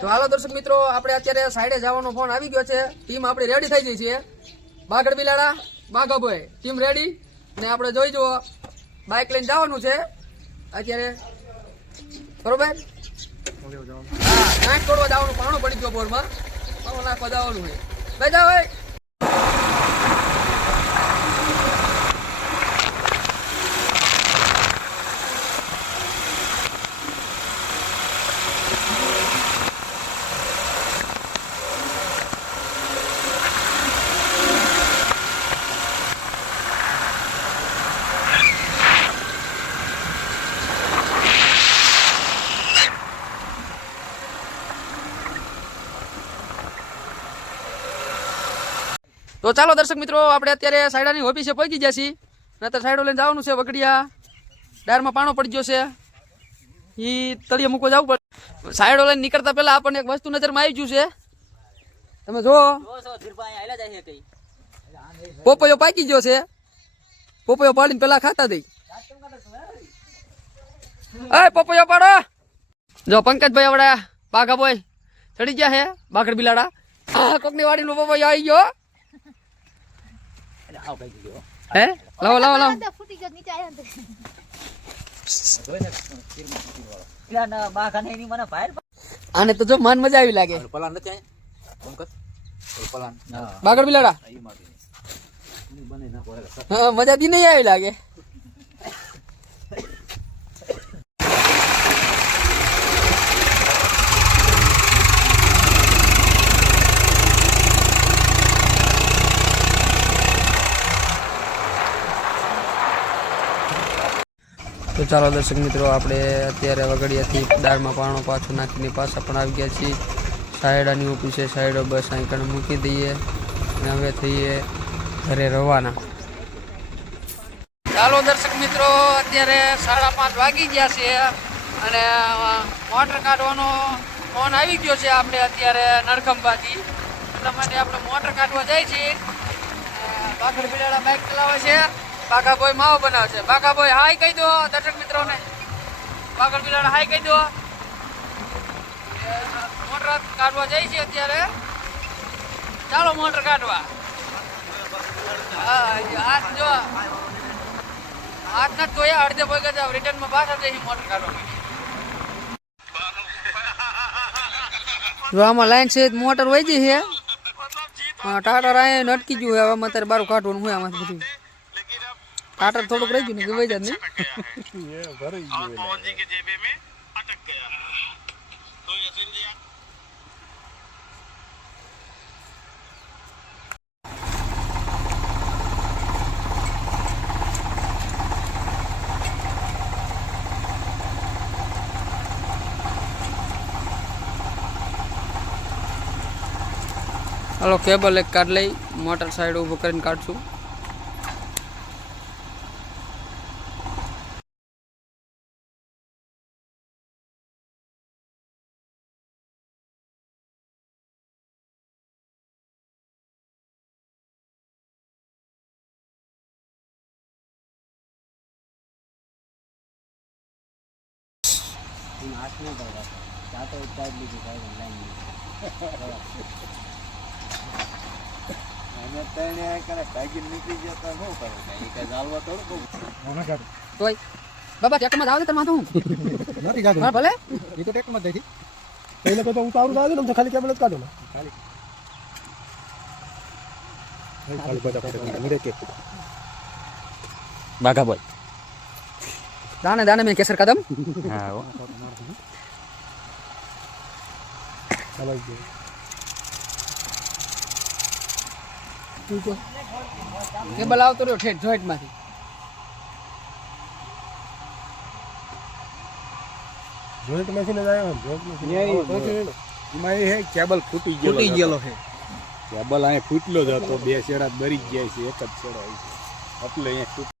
તો હાલો દર્શક મિત્રો, આપણે અત્યારે સાઈડે જવાનો ફોન આવી ગયો છે. ટીમ આપણી રેડી થઈ ગઈ છે. બાગડ બિલાડા, બાઘાભાઈ ટીમ રેડી ને આપણે જોઈ જુઓ બાઇક લઈને જવાનું છે. અત્યારે, બરોબર? હા નાખ તોડવા જવાનું, પાણું પડી ગયો બોરમાં. પાણું નાખવા જવાનું હોય બધા હોય તો ચાલો દર્શક મિત્રો, આપણે અત્યારે સાયડાની ઓફિસે પહોંચી ગયા છીએ. નહીતર સાયડો લઈને જવાનું છે વગડિયા. ડાયરમાં પાણો પડી ગયો છે. એ તળિયે મૂકવા જવું પડે. સાયડો લઈને નીકળતા પહેલા આપણને એક વસ્તુ નજરમાં આવી ગયું છે. તમે જુઓ. પોપૈયો પાકી ગયો છે. પોપૈયો પાડીને પેલા ખાતા દઈ. અય પોપૈયો પાડો. જો પંકજભાઈ આવડે બાઘાભાઈ ચડી ગયા છે, બાઘડ બિલાડા. કોકની વાડીનો પોપયો આવી ગયો. હે? લાવો લાવો લાવો. ફૂટી ગયો નીચે આવ્યા આને તો જો માન મજા આવી લાગે. બાગડ બિલાડા મજા દી નહીં આવી લાગે. તો ચાલો દર્શક મિત્રો, આપણે અત્યારે વગડિયાથી દાળમાં પાણો પાછું નાખીને પાછા પણ આવી ગયા છીએ. સાયડાની ઓફિસે સાયડો બસ અહીં મૂકી દઈએ અને હવે થઈએ ઘરે રવાના. ચાલો દર્શક મિત્રો, અત્યારે સાડા પાંચ વાગી ગયા છે અને મોટર કાઢવાનો ફોન આવી ગયો છે આપણે અત્યારે નરખંભાથી. એટલા માટે આપણે મોટર કાઢવા જાય છીએ. પાખડ બિલાડા બાઇક ચલાવે છે. બાઘાભાઈ માવો બનાવે છે બાઘાભાઈ, હાય કહી દો, દર્શક મિત્રોને. બાગડ બિલાડ, હાય કહી દો. મોટર કાઢવા જાય છે અત્યારે. ચાલો મોટર કાઢવા. હાથ જો. હાથ નથી ધોયા, અડધે પગે જાવ રિટર્નમાં પાછા જઈ મોટર કાઢવા જો આમાં લાઈન છે, મોટર વહી ગઈ છે. હા ટાટર અહીંયા નટકી ગયું હવે અત્યારે બારું કાઢવાનું હોય આમાંથી બધું. ટાટર થોડુંક રહી ગયું ને વહી જાત નહીં और पवन जी के जेबे में अटक गया तो ये सुन लिया હાલો કેબલ એક કાઢ લઈ મોટર સાઈડ ઊભું કરીને કાઢશું તોય બાબા ટેકમાં જાવ તાર માથું નથી કાઢો હા ભલે એ તો ટેકમાં જ નથી પહેલે તો ઉતારું તો આવ્યું તો ખાલી કેબલ જ કાઢો ને ખાલી ખાલી બધા ફટક નીકળે દાને દાને મેં કેસર કદમ કેબલ આવતો રહ્યો ઠેઠ જોઈન્ટમાંથી. જોઈન્ટ મશીન જ આવ્યો જોઈન્ટ મશીન એ હે કેબલ ફૂટી ગયેલો ફૂટી ગયેલો છે કેબલ અહીંયા ફૂટલો જ હતો બે છેડા દરી જ ગયા છે એક જ છેડો આવી છે એટલે અહીંયા